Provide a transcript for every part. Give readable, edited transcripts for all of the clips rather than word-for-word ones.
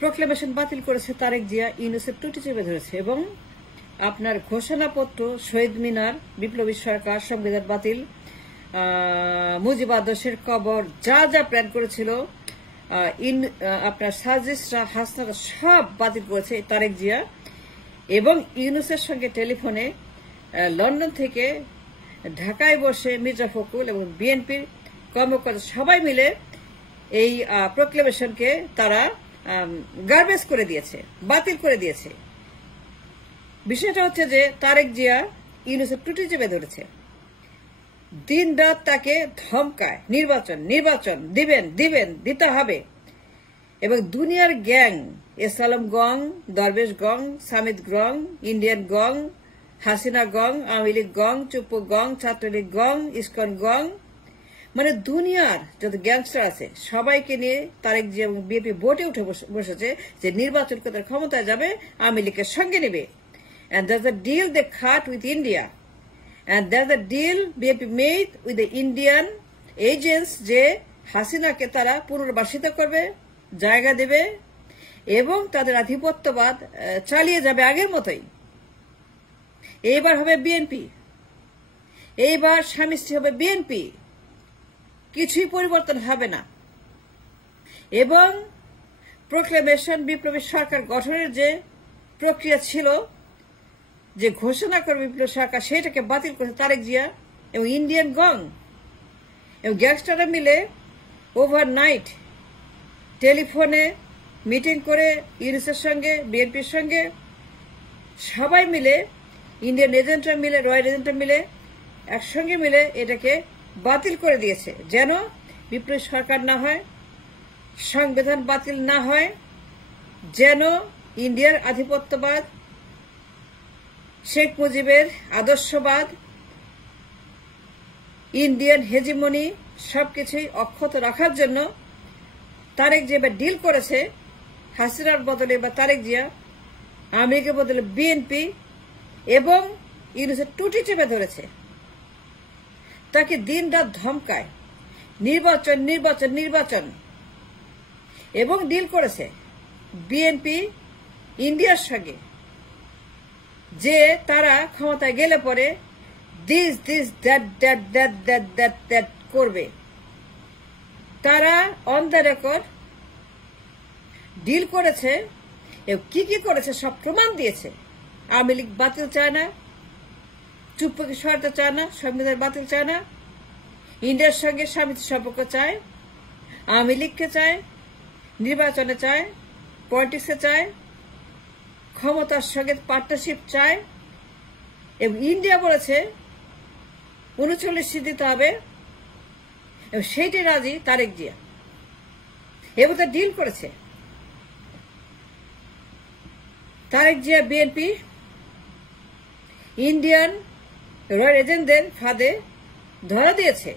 Proclamation বাতিল করেছে তারেক জিয়া, ইউনূসের টুটি চেপে ধরেছে এবং আপনার ঘোষণাপত্র, শহীদ মিনার, বিপ্লবী সরকার, সংবিধান বাতিল, মুজিব আদর্শের কবর, যা যা প্ল্যান করেছিল আপনার সাজিশরা, হাসনারা সব বাতিল করেছে তারেক জিয়া। এবং ইউনূসের সঙ্গে টেলিফোনে লন্ডন থেকে ঢাকায় বসে মির্জা ফখরুল এবং বিএনপির কর্মকর্তা সবাই মিলে এই প্রোক্লেমেশনকে তারা গার্বেজ করে দিয়েছে, বাতিল করে দিয়েছে। বিষয়টা হচ্ছে যে তারেক জিয়া ইউনূসের টুটি চেপে ধরেছে, দিন রাত তাকে ধমকায়, নির্বাচন নির্বাচন দিবেন দিবেন দিতে হবে। এবং দুনিয়ার গ্যাং, এস আলম গং, দরবেশ গং, সামিদ গং, ইন্ডিয়ান গং, হাসিনা গং, আওয়ামী লীগ গং, চুপ্পু গং, ছাত্রলীগ গং, ইসকন গং, মানে দুনিয়ার যত গ্যাংস্টার আছে সবাইকে নিয়ে তারেক জিয়া এবং বিএনপি ভোটে উঠে বসেছে যে নির্বাচন করে ক্ষমতায় যাবে, আওয়ামী লীগের সঙ্গে নেবে। And there's a deal they cut with India. And there's a deal BNP made with the Indian agents যে হাসিনাকে তারা পুনর্বাসিত করবে, জায়গা দেবে এবং তাদের আধিপত্যবাদ চালিয়ে যাবে আগের মতোই। এইবার হবে বিএনপি, এইবার স্বামী স্ত্রী হবে বিএনপি, কিছুই পরিবর্তন হবে না। এবং প্রোক্লেমেশন, বিপ্লবী সরকার গঠনের যে প্রক্রিয়া ছিল, যে ঘোষণা করবে বিপ্লবী সরকার, সেটাকে বাতিল করেছে তারেক জিয়া এবং ইন্ডিয়ান গং এবং গ্যাংস্টাররা মিলে ওভারনাইট টেলিফোনে মিটিং করে ইউনূসের সঙ্গে, বিএনপির সঙ্গে সবাই মিলে, ইন্ডিয়ান এজেন্টরা মিলে, রয়্যাল এজেন্টরা মিলে একসঙ্গে মিলে এটাকে বাতিল করে দিয়েছে, যেন বিপ্লবী সরকার না হয়, সংবিধান বাতিল না হয়, যেন ইন্ডিয়ার আধিপত্যবাদ, শেখ মুজিবের আদর্শবাদ, ইন্ডিয়ান হেজিমনি সবকিছুই অক্ষত রাখার জন্য তারেক জিয়া ডিল করেছে। হাসিনার বদলে বা তারেক জিয়া, আমেরিকার বদলে বিএনপি এবং ইউনূসের টুটি চেপে ধরেছে, তাকে দিন রাত ধমকায় নির্বাচন নির্বাচন নির্বাচন। এবং ডিল করেছে বিএনপি ইন্ডিয়ার সঙ্গে যে তারা ক্ষমতায় গেলে পরে this this that that that that that that করবে। তারা অন দ্য রেকর্ড ডিল করেছে, কি কি করেছে সব প্রমাণ দিয়েছে। আওয়ামী লীগ বাতিল চায় না, চুপ্পুকে সরাতে চায় না, সংবিধান বাতিল চায় না, ইন্ডিয়ার সঙ্গে স্বামীর সম্পর্ক চায়, আওয়ামী লীগকে চায়, নির্বাচনে চায়, পলিটিক্সে চায়, ক্ষমতার সঙ্গে পার্টনারশিপ চায়। এবং ইন্ডিয়া বলেছে 39 সিট দিতে হবে এবং সেইটি রাজি তারেক জিয়া, এবং তা ডিল করেছে। Tarique Zia BNP Indian royal এজেন্টদের ফাঁদে ধরা দিয়েছে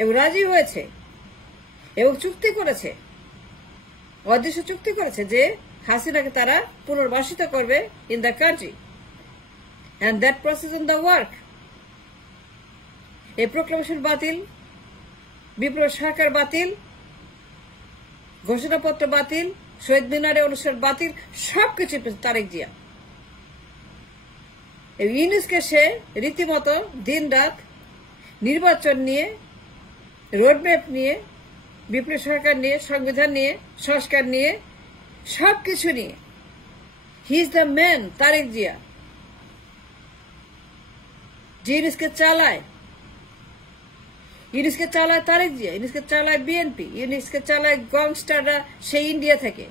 এবং রাজি হয়েছে এবং চুক্তি করেছে, অদৃশ্য চুক্তি করেছে যে হাসিনাকে তারা পুনর্বাসিত করবে in the country, and that process on the work. এই প্রোক্লেমেশন বাতিল, বিপ্লব সরকার বাতিল, ঘোষণাপত্র বাতিল, শহীদ মিনারে অনুষ্ঠান বাতিল, সবকিছু তারেক জিয়া। ইউনূসকে সে রীতিমতো দিন রাত নির্বাচন নিয়ে, রোডম্যাপ নিয়ে, বিপ্লবী সরকার নিয়ে, সংবিধান নিয়ে, সংস্কার নিয়ে, সবকিছু নিয়ে he is the man Tarique Zia. যে ইউনূসকে চালায়, ইউনূসকে চালায় তারেক জিয়া, ইউনূসকে চালায় বিএনপি, ইউনূসকে চালায় গংস্টাররা সেই ইন্ডিয়া থেকে,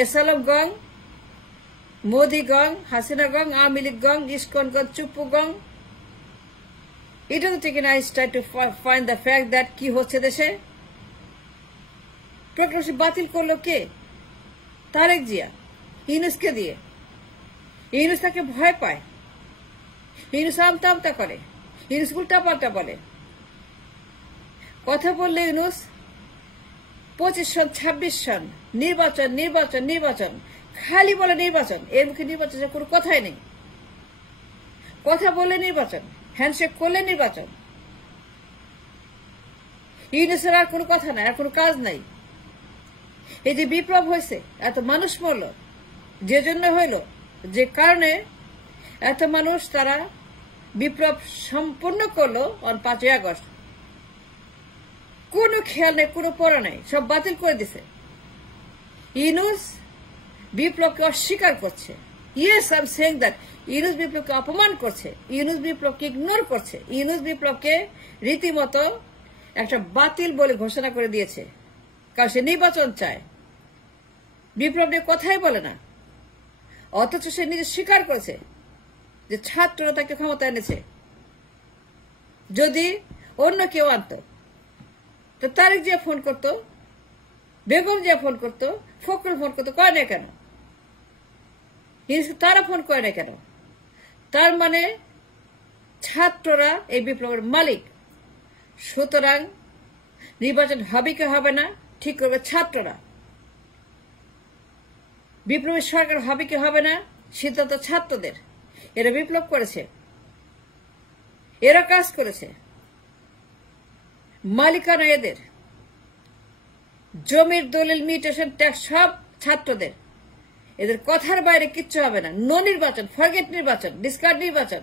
এস আলম গং, মোদি গং, হাসিনা গং, আওয়ামী লীগ গং, ইসকন গং, চুপ্পু গং। এটা তো ঠিক না। I try to find the fact that কি হচ্ছে দেশে। প্রোক্লেমেশন বাতিল করলো কে? তারেক জিয়া, ইউনূসকে দিয়ে। ইউনূস তাকে ভয় পায়, ইউনূস আমতা আমতা করে, ইউনূস উল্টা পাল্টা বলে। কথা বললে ইউনূস 25 সন 26 সন নির্বাচন নির্বাচন নির্বাচন, খালি বলে নির্বাচন, এর মুখে নির্বাচনের কোনো কথাই নেই। কথা বললে নির্বাচন, হ্যান্ডশেক করলে নির্বাচন। ইউনূসের আর কোনো কথা নাই, আর কোনো কাজ নাই। এই যে বিপ্লব হয়েছে, এত মানুষ মরল, যে জন্য হইল, যে কারণে এত মানুষ তারা বিপ্লব সম্পূর্ণ করলো অন 5ই আগস্ট। কোনো খেয়াল নেই, কোনো পড়া নেই, সব বাতিল করে দিছে। ইউনূস বিপ্লবকে অস্বীকার করছে। Yes, I am saying that. Yunus বিপ্লবকে অপমান করছে, ইউনূস বিপ্লবকে ইগনোর করছে, ইউনূস বিপ্লবকে রীতিমতো একটা বাতিল বলে ঘোষণা করে দিয়েছে, কারণ সে নির্বাচন চায়। বিপ্লব নিয়ে কথাই বলে না, অথচ সে নিজে স্বীকার করেছে যে ছাত্ররা তাকে ক্ষমতা এনেছে। যদি অন্য কেউ আনত তো তারেক জিয়া ফোন করতো, বেগম জিয়া ফোন করতো, ফখরুল ফোন করতো, কয় না কেন? তারা ফোন করে না কেন? তার মানে ছাত্ররা এই বিপ্লবের মালিক। সুতরাং নির্বাচন হবে কি হবে না ঠিক করবে ছাত্ররা। বিপ্লবী সরকার হবে কি হবে না সিদ্ধান্ত ছাত্রদের। এরা বিপ্লব করেছে, এরা কাজ করেছে, মালিকানা এদের, জমির দলিল, মিউটেশন, ট্যাক্স সব ছাত্রদের। এদের কথার বাইরে কিচ্ছু হবে না। নো নির্বাচন, ফরগেট নির্বাচন, ডিসকার্ড নির্বাচন,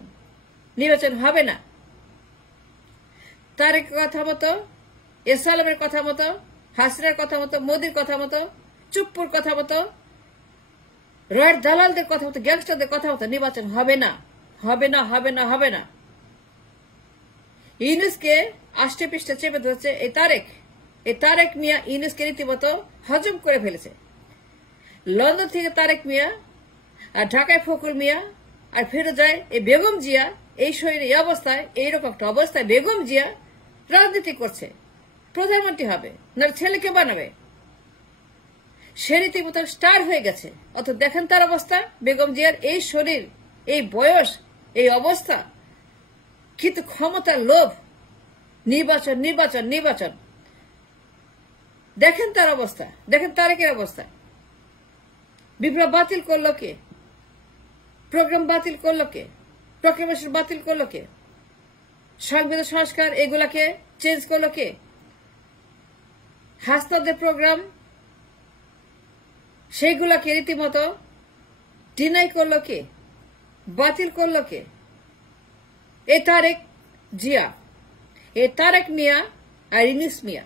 নির্বাচন হবে না। তার কথা মতো, এসালামের কথা মতো, হাসিনার কথা মতো, মোদির কথা মতো, চুপ্পুর কথা মতো, রয়ের দালালদের কথা মতো, গ্যাংস্টারদের কথা মতো নির্বাচন হবে না, হবে না, হবে না, হবে না। ইউনূসকে আষ্টে পৃষ্ঠে চেপে ধরছে এই তারেক মিয়া। ইউনূসকে রীতিমতো হজম করে ফেলেছে। লন্ডন থেকে তারেক মিয়া আর ঢাকায় ফখরুল মিয়া আর ফিরে যায় এই বেগম জিয়া। এই শরীরে এই অবস্থায়, এইরকম একটা অবস্থায় বেগম জিয়া রাজনীতি করছে, প্রধানমন্ত্রী হবে, না ছেলেকে বানাবে। সে রীতিমতো স্টার হয়ে গেছে। অত দেখেন তার অবস্থা, বেগম জিয়ার এই শরীর, এই বয়স, এই অবস্থা, কিন্তু ক্ষমতার লোভ, নির্বাচন, নির্বাচন, নির্বাচন। দেখেন তার অবস্থা, দেখেন তারেকের অবস্থা। বিপ্লব বাতিল করলো কে? প্রোগ্রাম বাতিল করলো কে? প্রোক্লেমেশন বাতিল করলো কে? সংবিধান সংস্কার এগুলাকে চেঞ্জ করলো কে? হাসনাদের প্রোগ্রাম সেইগুলাকে রীতিমতো ডিনাই করলো কে? বাতিল করলো কে? এই তারেক জিয়া, এই তারেক মিয়া আর ইউনূস মিয়া,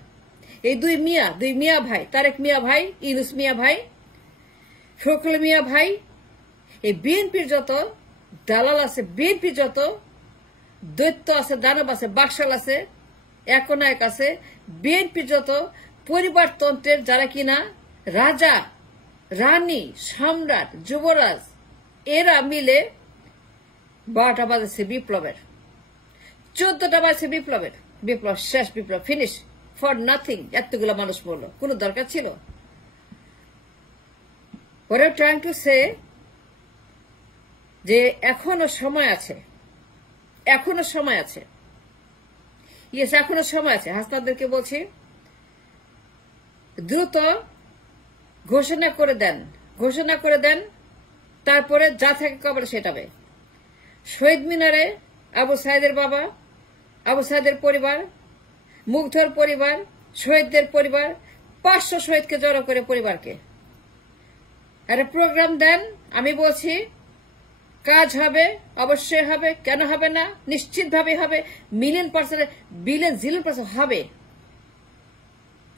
এই দুই মিয়া ভাই, তারেক মিয়া ভাই, ইউনূস মিয়া ভাই, ফখরুল মিয়া ভাই। এই বিএনপির যত দালাল আছে, বিএনপির যত দৈত্য আছে, দানব আছে, বাকশাল আছে, একনায়ক আছে, বিএনপির যত পরিবারতন্ত্রের যারা কিনা রাজা, রানী, সম্রাট, যুবরাজ, এরা মিলে 12টা বাজেছে বিপ্লবের, 14টা বাজছে বিপ্লবের। বিপ্লব শেষ, বিপ্লব ফিনিশ, ফর নাথিং। এতগুলো মানুষ মরলো, কোনো দরকার ছিল? ওরা ট্রাইং টু সে যে এখনো সময় আছে, এখনো সময় আছে। ইয়েস, এখনো সময় আছে। হাসনাদেরকে বলছি দ্রুত ঘোষণা করে দেন, ঘোষণা করে দেন, তারপরে যা থেকে কবর সেটাবে। শহীদ মিনারে আবু সাইদের বাবা, আবু সাইদের পরিবার, মুগ্ধর পরিবার, শহীদদের পরিবার, 500 শহীদকে জড়ো করে পরিবারকে একটা প্রোগ্রাম দেন। আমি বলছি কাজ হবে, অবশ্যই হবে, কেন হবে না? নিশ্চিতভাবে হবে, $1,000,000%, $1,000,000,000% হবে।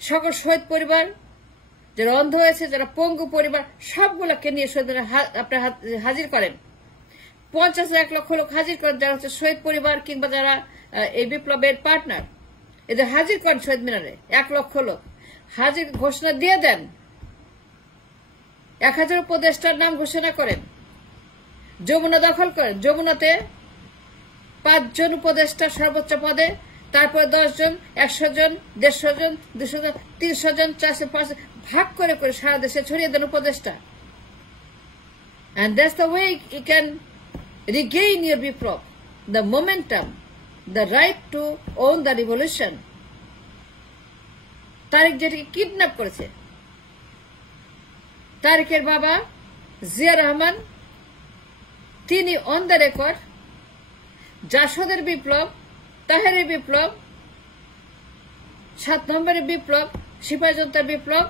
সকল শহীদ পরিবার, যারা অন্ধ হয়েছে, যারা পঙ্গু পরিবার, সবগুলোকে নিয়ে শহীদ আপনার হাজির করেন। 50,000-1 লক্ষ লোক হাজির করেন, যারা হচ্ছে শহীদ পরিবার কিংবা যারা এই বিপ্লবের পার্টনার, এদের হাজির করেন শহীদ মিনারে। 1 লক্ষ লোক হাজির ঘোষণা দিয়ে দেন। 1000 উপদেষ্টার নাম ঘোষণা করেন। যমুনা দখল করেন, যমুনাতে 5 জন উপদেষ্টা সর্বোচ্চ পদে, তারপরে 10 জন, 100 জন, 150 জন, 200 জন, 300 জন, 400, 500 ভাগ করে করে সারা দেশে ছড়িয়ে দেন উপদেষ্টা। And that's the way you can regain your Biplab, the momentum, the right to own the revolution. Tarique যেটাকে কিডন্যাপ করেছে, তারেকের বাবা জিয়া রহমান, তিনি অন দ্য রেকর্ড জাসদের বিপ্লব, তাহেরের বিপ্লব, 7 নম্বরের বিপ্লব, সিপাহী জনতার বিপ্লব,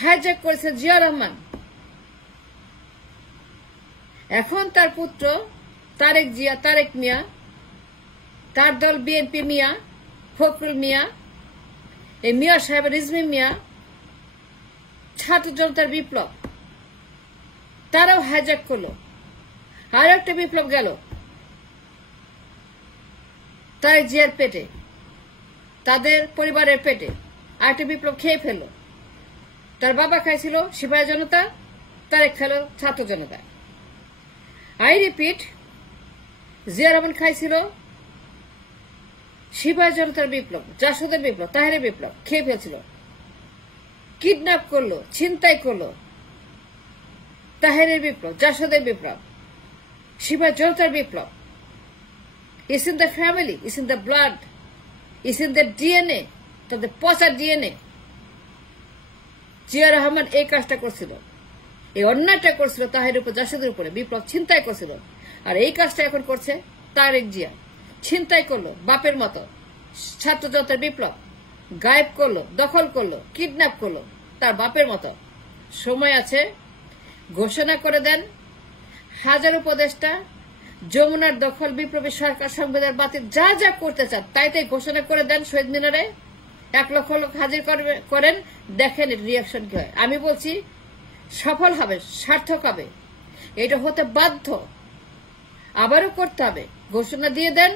হাইজ্যাক করেছে জিয়া রহমান। এখন তার পুত্র তারেক মিয়া, তার দল বিএনপি মিয়া, ফখরুল মিয়া, এই মিয়া সাহেব রিজভী মিয়া, ছাত্র জনতার বিপ্লব, তারাও হাইজ্যাক করলো। আর একটা বিপ্লব গেল তারেক জিয়ার পেটে, তাদের পরিবারের পেটে আরেকটা বিপ্লব খেয়ে ফেললো। তার বাবা খাইছিল সিপাহী জনতা, তারেক খেলো ছাত্র জনতা। আই রিপিট, জিয়া রহমান খাইছিল সিপাহী জনতার বিপ্লব, জাসদের বিপ্লব, তাহেরের বিপ্লব খেয়ে ফেলছিল। কিডন্যাপ করলো, ছিনতাই করলো, তাহেরের বিপ্লব, জাসদের বিপ্লব, সিপাহী জনতার বিপ্লব। It's in the family, it's in the blood, it's in the DNA, তাদের পচা ডিএনএ। জিয়া রহমান এই কাজটা করছিল, এই অন্যায়টা করছিল তাহেরের উপর, জাসদের উপরে, বিপ্লব ছিনতাই করছিল। আর এই কাজটা এখন করছে তারেক জিয়া, ছিনতাই করলো বাপের মতো, ছাত্র জনতার বিপ্লব গায়েব করলো, দখল করলো, কিডন্যাপ করলো তার বাপের মতো। সময় আছে, ঘোষণা করে দেন হাজার উপদেষ্টা, যমুনার দখল, বিপ্লবী সরকার, সংবিধান বাতিল, যা যা করতে চান তাই তাই ঘোষণা করে দেন শহীদ মিনারে। 1 লক্ষ লোক হাজির করেন, দেখেন রিয়াকশন কি হয়। আমি বলছি সফল হবে, সার্থক হবে, এটা হতে বাধ্য। আবারও করতে হবে, ঘোষণা দিয়ে দেন,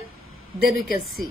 দেন উই ক্যান সি।